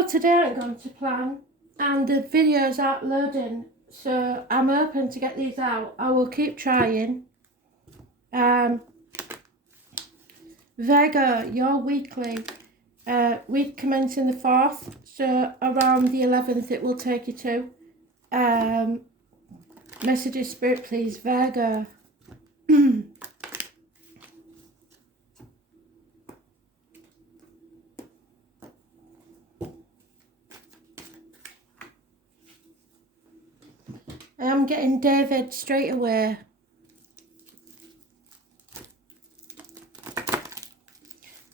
Well, today I ain't gone to plan, and the videos aren't loading, so I'm hoping to get these out. I will keep trying. Virgo, your weekly, week commencing the 4th, so around the 11th it will take you to. Messages, Spirit, please, Virgo. I am getting David straight away.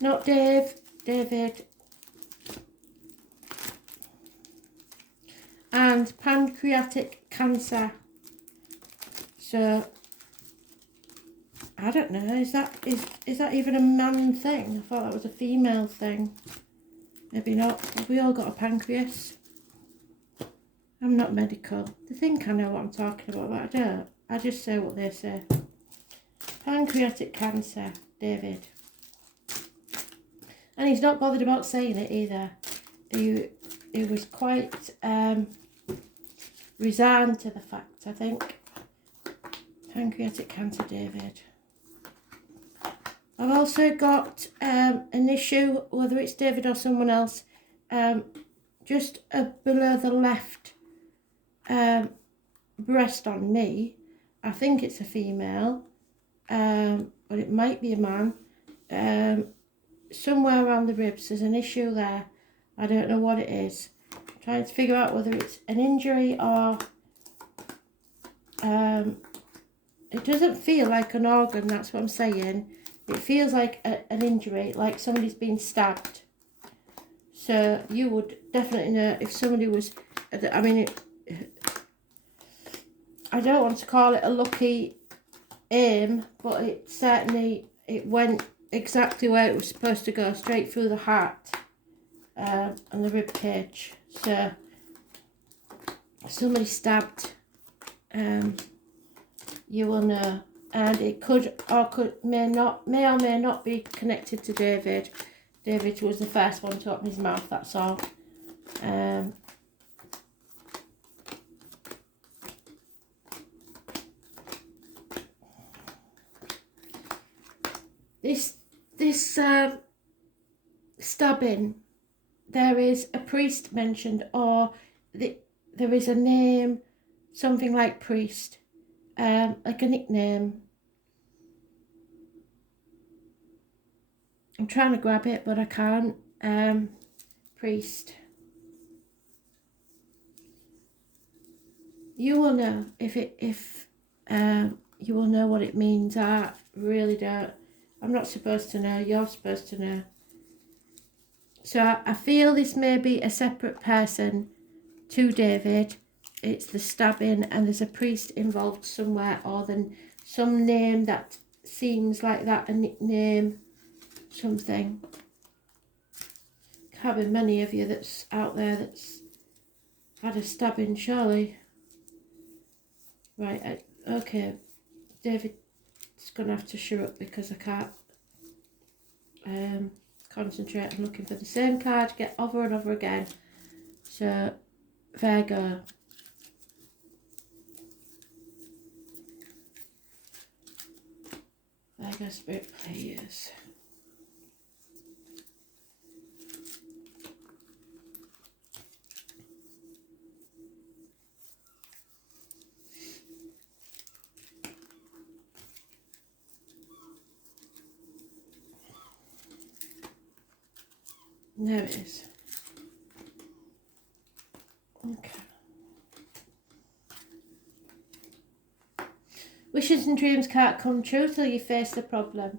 Not Dave, David. And pancreatic cancer. So, I don't know, is that even a man thing? I thought that was a female thing. Maybe not. Have we all got a pancreas? I'm not medical. They think I know what I'm talking about, but I don't. I just say what they say. Pancreatic cancer, David. And he's not bothered about saying it either. He was quite resigned to the fact, I think. Pancreatic cancer, David. I've also got an issue, whether it's David or someone else, just below the left breast on me. I think it's a female, but it might be a man. Somewhere around the ribs there's an issue there. I don't know what it is. I'm trying to figure out whether it's an injury or it doesn't feel like an organ, that's what I'm saying. It feels like an injury, like somebody's been stabbed. So you would definitely know if somebody was, I mean, I don't want to call it a lucky aim, but it certainly, it went exactly where it was supposed to go, straight through the heart and the rib cage. So somebody stabbed, you will know, and it may or may not be connected to David. David was the first one to open his mouth, that's all. This stabbing, there is a priest mentioned, or there is a name, something like priest, like a nickname. I'm trying to grab it, but I can't. Priest. You will know if you will know what it means. I really don't. I'm not supposed to know. You're supposed to know. So I feel this may be a separate person to David. It's the stabbing, and there's a priest involved somewhere, or then some name that seems like that, a nickname, something. Can't be many of you that's out there that's had a stabbing, surely. Right, okay. David's going to have to shut up because I can't concentrate. I'm looking for the same card, get over and over again. So, Virgo. Virgo Spirit, please. There it is. Okay. Wishes and dreams can't come true till you face the problem.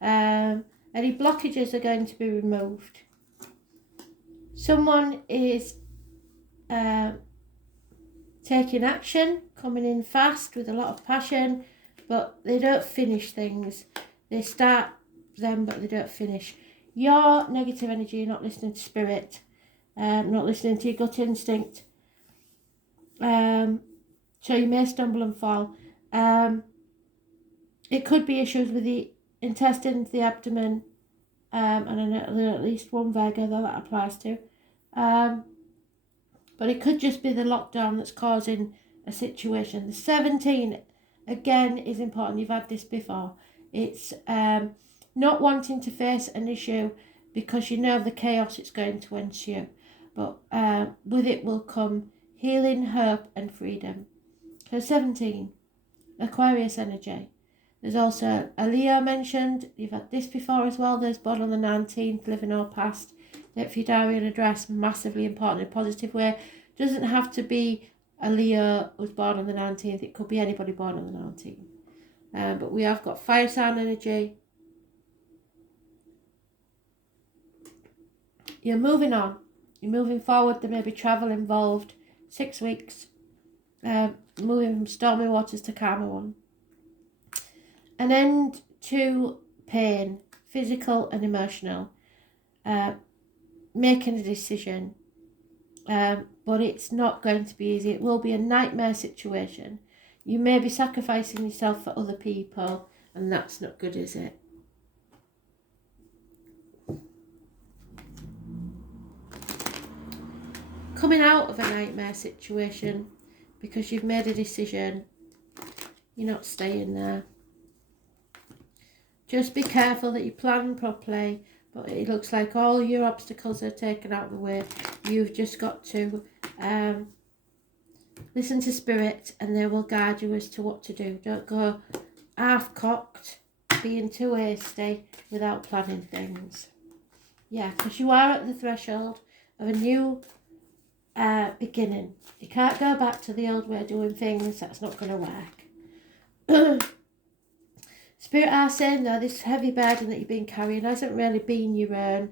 Any blockages are going to be removed. Someone is taking action, coming in fast with a lot of passion, but they don't finish things. They start them, but they don't finish. Your negative energy, you're not listening to spirit, not listening to your gut instinct. So you may stumble and fall. It could be issues with the intestines, the abdomen, and I know at least one Virgo that applies to. But it could just be the lockdown that's causing a situation. The 17, again, is important. You've had this before. It's not wanting to face an issue because you know the chaos it's going to ensue. But with it will come healing, hope and freedom. So 17, Aquarius energy. There's also a Leo mentioned. You've had this before as well. There's born on the 19th, living or past. Date for your diary and address, massively important in a positive way. Doesn't have to be a Leo who's born on the 19th. It could be anybody born on the 19th. But we have got fire sign energy. You're moving on. You're moving forward. There may be travel involved. 6 weeks. Moving from stormy waters to calmer one. An end to pain, physical and emotional. Making a decision. But it's not going to be easy. It will be a nightmare situation. You may be sacrificing yourself for other people, and that's not good, is it? Coming out of a nightmare situation because you've made a decision. You're not staying there. Just be careful that you plan properly, but it looks like all your obstacles are taken out of the way. You've just got to listen to spirit and they will guide you as to what to do. Don't go half-cocked, being too hasty without planning things. Yeah, because you are at the threshold of a new beginning. You can't go back to the old way of doing things. That's not going to work. Spirit are saying though, this heavy burden that you've been carrying hasn't really been your own,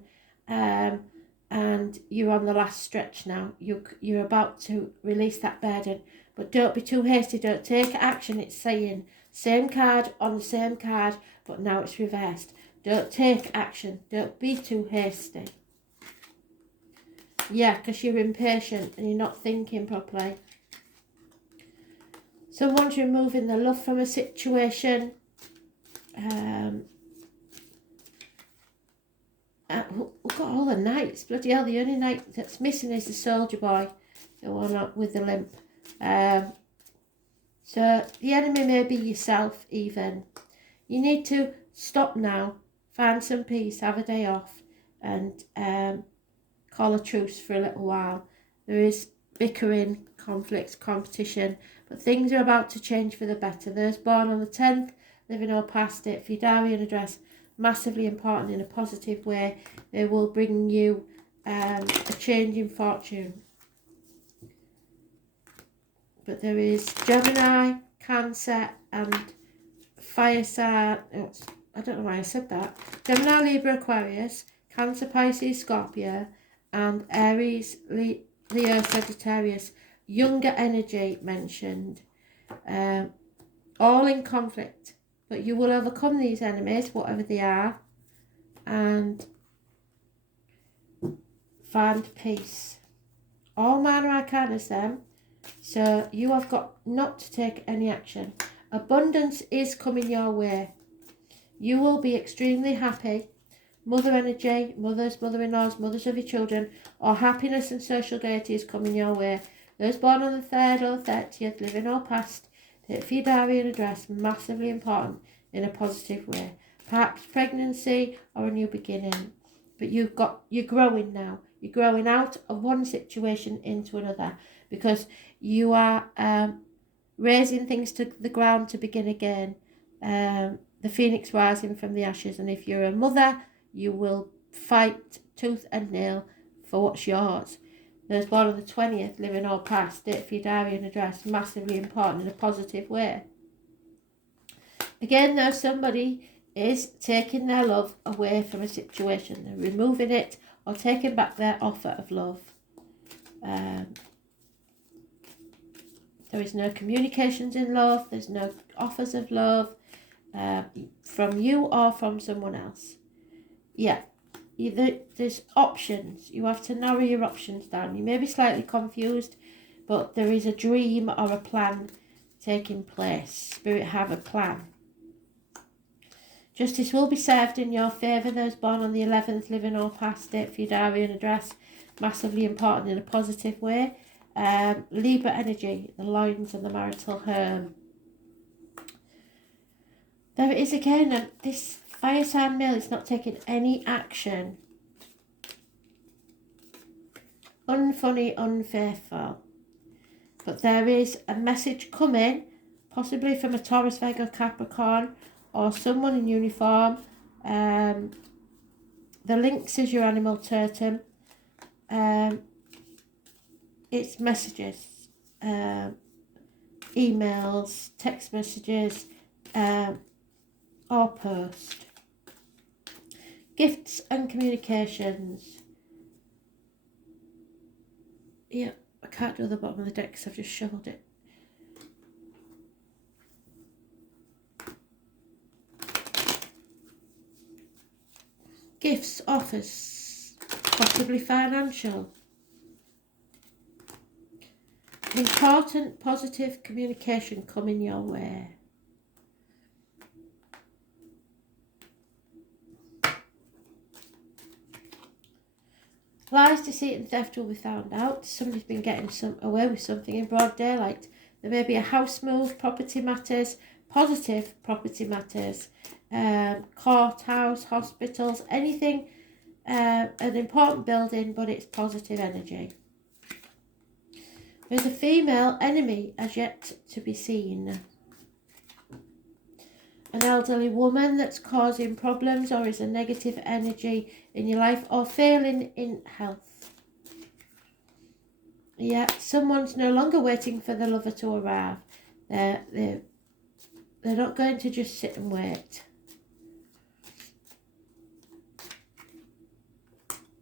and you're on the last stretch now. You're about to release that burden, but don't be too hasty. Don't take action. It's saying same card on the same card, but now it's reversed. Don't take action. Don't be too hasty. Yeah, because you're impatient and you're not thinking properly. Someone's removing the love from a situation. We've got all the knights. Bloody hell, the only knight that's missing is the soldier boy, the one with the limp. So the enemy may be yourself even. You need to stop now, find some peace, have a day off, and call a truce for a little while. There is bickering, conflict, competition, but things are about to change for the better. Those born on the 10th, living or past it, for your diary and address, massively important in a positive way. They will bring you a change in fortune. But there is Gemini, Cancer and fire sign. I don't know why I said that. Gemini, Libra, Aquarius, Cancer, Pisces, Scorpio and Aries, Leo, Sagittarius. Younger energy mentioned. All in conflict. But you will overcome these enemies, whatever they are, and find peace. All minor arcanas then. So you have got not to take any action. Abundance is coming your way. You will be extremely happy. Mother energy, mothers, mother-in-laws, mothers of your children, or happiness and social gaiety is coming your way. Those born on the 3rd or 30th, living or past, take for your diary and address, massively important in a positive way. Perhaps pregnancy or a new beginning. But you're growing now. You're growing out of one situation into another because you are raising things to the ground to begin again. The phoenix rising from the ashes. And if you're a mother, you will fight tooth and nail for what's yours. Those born on the 20th, living or past, date for your diary and address, massively important in a positive way. Again, though, somebody is taking their love away from a situation. They're removing it or taking back their offer of love. There is no communications in love. There's no offers of love from you or from someone else. Yeah. There's options. You have to narrow your options down. You may be slightly confused, but there is a dream or a plan taking place. Spirit have a plan. Justice will be served in your favour. Those born on the 11th, living or past it for your diary and address. Massively important in a positive way. Libra energy, the loins and the marital home. There it is again, and this fire sign male is not taking any action. Unfunny, unfaithful. But there is a message coming, possibly from a Taurus, Virgo, Capricorn, or someone in uniform. The lynx is your animal totem. It's messages, emails, text messages, or post. Gifts and communications. Yeah, I can't do the bottom of the deck because I've just shuffled it. Gifts, offers, possibly financial. Important positive communication coming your way. Lies, deceit and theft will be found out. Somebody's been getting away with something in broad daylight. There may be a house move, property matters, positive property matters, courthouse, hospitals, anything, an important building, but it's positive energy. There's a female enemy as yet to be seen. An elderly woman that's causing problems or is a negative energy in your life or failing in health. Yeah, someone's no longer waiting for the lover to arrive. They're not going to just sit and wait.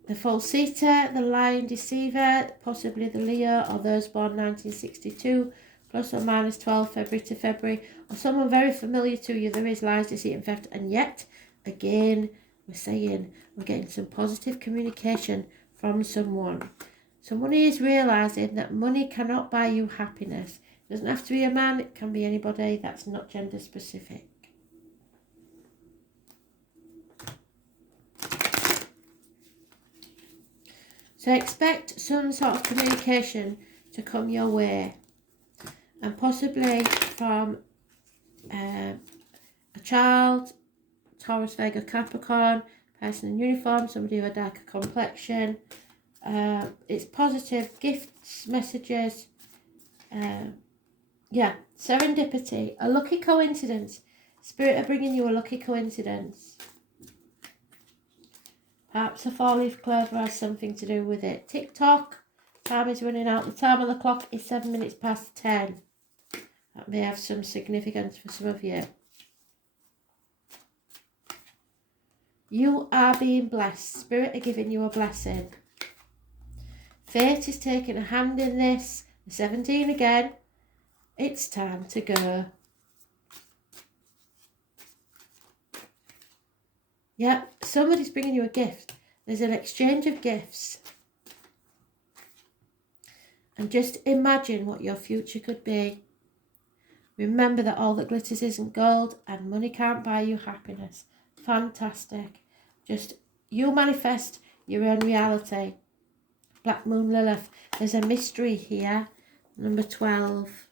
The falsita, the lying deceiver, possibly the Leo or those born 1962, plus or minus 12 February to February, or someone very familiar to you. There is lies, deceit and theft, and yet, again, we're getting some positive communication from someone. Somebody is realising that money cannot buy you happiness. It doesn't have to be a man, it can be anybody. That's not gender specific. So expect some sort of communication to come your way, and possibly from a child, Taurus, Virgo, Capricorn, person in uniform, somebody with a darker complexion. It's positive, gifts, messages, serendipity, a lucky coincidence. Spirit are bringing you a lucky coincidence. Perhaps a four-leaf clover has something to do with it. Tick-tock, time is running out. The time on the clock is 7 minutes past 10. That may have some significance for some of you. You are being blessed. Spirit are giving you a blessing. Fate is taking a hand in this. The 17 again. It's time to go. Yeah, somebody's bringing you a gift. There's an exchange of gifts. And just imagine what your future could be. Remember that all that glitters isn't gold and money can't buy you happiness. Fantastic. Just you manifest your own reality. Black Moon Lilith. There's a mystery here. Number 12.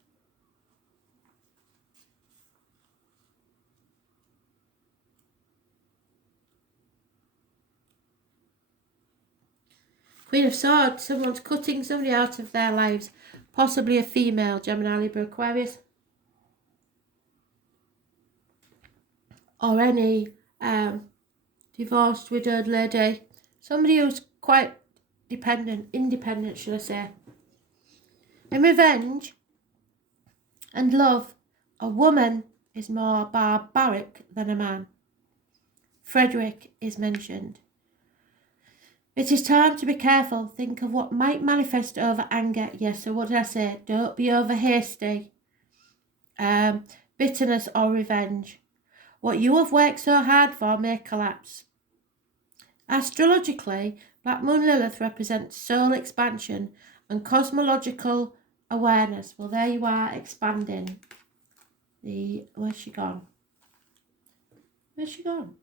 Queen of Swords, someone's cutting somebody out of their lives, possibly a female, Gemini, Libra, Aquarius, or any divorced, widowed lady, somebody who's quite independent, should I say. In revenge and love, a woman is more barbaric than a man. Frederick is mentioned. It is time to be careful. Think of what might manifest over anger. Yes, so what did I say? Don't be over hasty. Bitterness or revenge. What you have worked so hard for may collapse. Astrologically, Black Moon Lilith represents soul expansion and cosmological awareness. Well, there you are, expanding. Where's she gone? Where's she gone?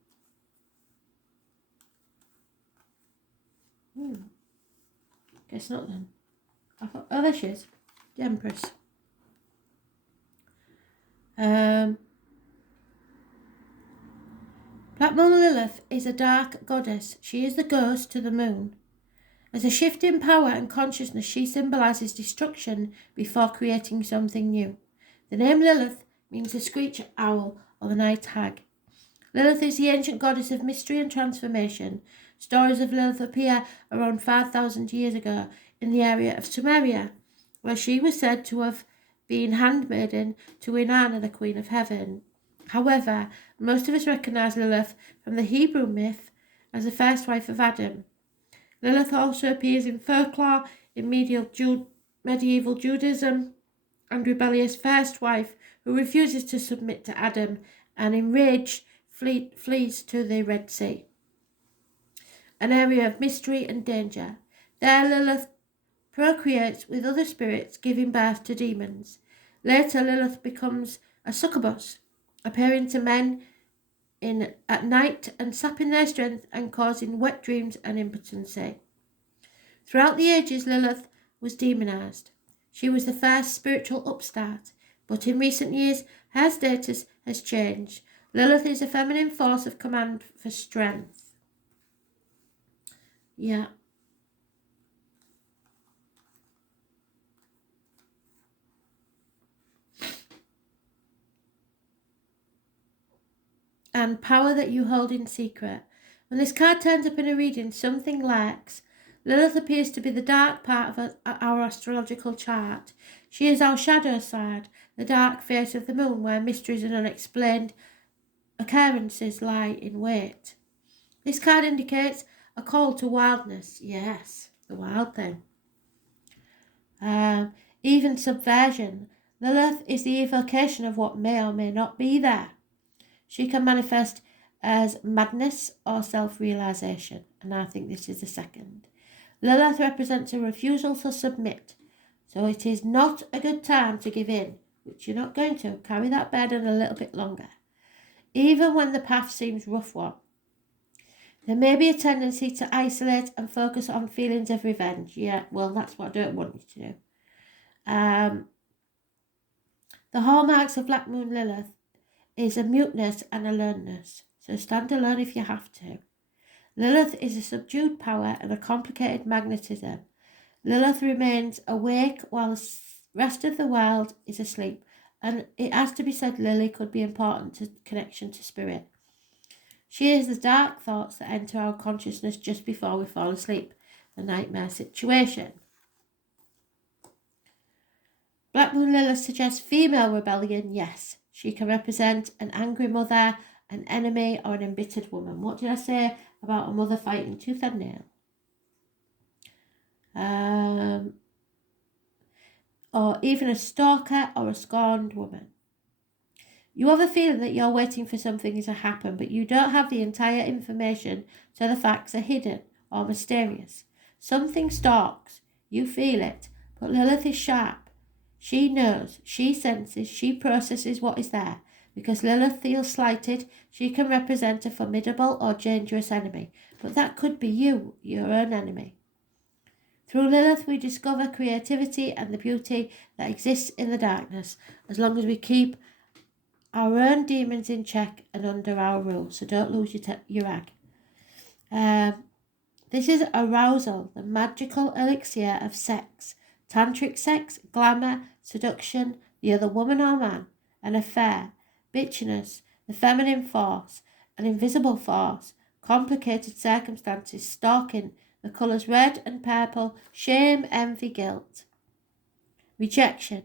Guess not then. Oh, there she is. The Empress. Black Moon Lilith is a dark goddess. She is the ghost to the moon. As a shift in power and consciousness, she symbolises destruction before creating something new. The name Lilith means the screech owl or the night hag. Lilith is the ancient goddess of mystery and transformation. Stories of Lilith appear around 5,000 years ago in the area of Sumeria, where she was said to have been handmaiden to Inanna, the Queen of Heaven. However, most of us recognise Lilith from the Hebrew myth as the first wife of Adam. Lilith also appears in folklore in medieval Judaism and rebellious first wife who refuses to submit to Adam and enraged flees to the Red Sea, an area of mystery and danger. There Lilith procreates with other spirits, giving birth to demons. Later Lilith becomes a succubus, appearing to men at night and sapping their strength and causing wet dreams and impotency. Throughout the ages, Lilith was demonized. She was the first spiritual upstart, but in recent years, her status has changed. Lilith is a feminine force of command for strength. Yeah. And power that you hold in secret. When this card turns up in a reading, something lacks. Lilith appears to be the dark part of our astrological chart. She is our shadow side, the dark face of the moon where mysteries and unexplained occurrences lie in wait. This card indicates a call to wildness. Yes, the wild thing. Even subversion. Lilith is the evocation of what may or may not be there. She can manifest as madness or self-realization, and I think this is the second. Lilith represents a refusal to submit, so it is not a good time to give in, which you're not going to. Carry that burden a little bit longer, even when the path seems rough one. There may be a tendency to isolate and focus on feelings of revenge. Yeah, well, that's what I don't want you to do. The hallmarks of Black Moon Lilith is a muteness and aloneness, so stand alone if you have to. Lilith is a subdued power and a complicated magnetism. Lilith remains awake while the rest of the world is asleep, and it has to be said Lily could be important to connection to spirit. She is the dark thoughts that enter our consciousness just before we fall asleep, the nightmare situation. Black Moon Lilith suggests female rebellion, yes. She can represent an angry mother, an enemy, or an embittered woman. What did I say about a mother fighting tooth and nail? Or even a stalker or a scorned woman. You have a feeling that you're waiting for something to happen, but you don't have the entire information, so the facts are hidden or mysterious. Something stalks. You feel it, but Lilith is sharp. She knows, she senses, she processes what is there. Because Lilith feels slighted, she can represent a formidable or dangerous enemy, but that could be you, your own enemy. Through Lilith, we discover creativity and the beauty that exists in the darkness, as long as we keep our own demons in check and under our rule, so don't lose your ag. This is arousal, the magical elixir of sex, tantric sex, glamour, seduction, the other woman or man, an affair, bitchiness, the feminine force, an invisible force, complicated circumstances, stalking, the colours red and purple, shame, envy, guilt. Rejection,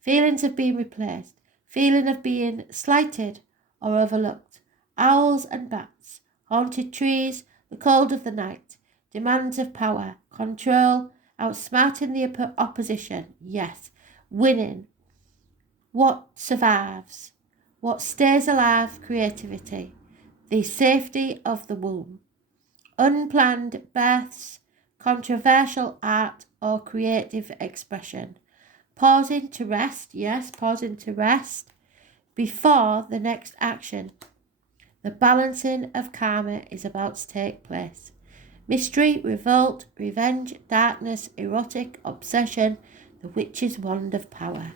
feelings of being replaced, feeling of being slighted or overlooked, owls and bats, haunted trees, the cold of the night, demands of power, control, outsmarting the opposition, yes, winning, what survives, what stays alive, creativity, the safety of the womb, unplanned births, controversial art or creative expression, pausing to rest, yes, pausing to rest before the next action, The balancing of karma is about to take place. Mystery, revolt, revenge, darkness, erotic, obsession, the witch's wand of power.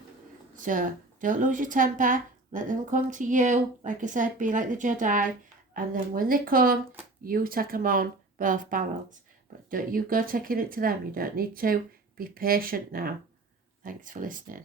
So don't lose your temper. Let them come to you. Like I said, be like the Jedi. And then when they come, you take them on both barrels. But don't you go taking it to them. You don't need to. Be patient now. Thanks for listening.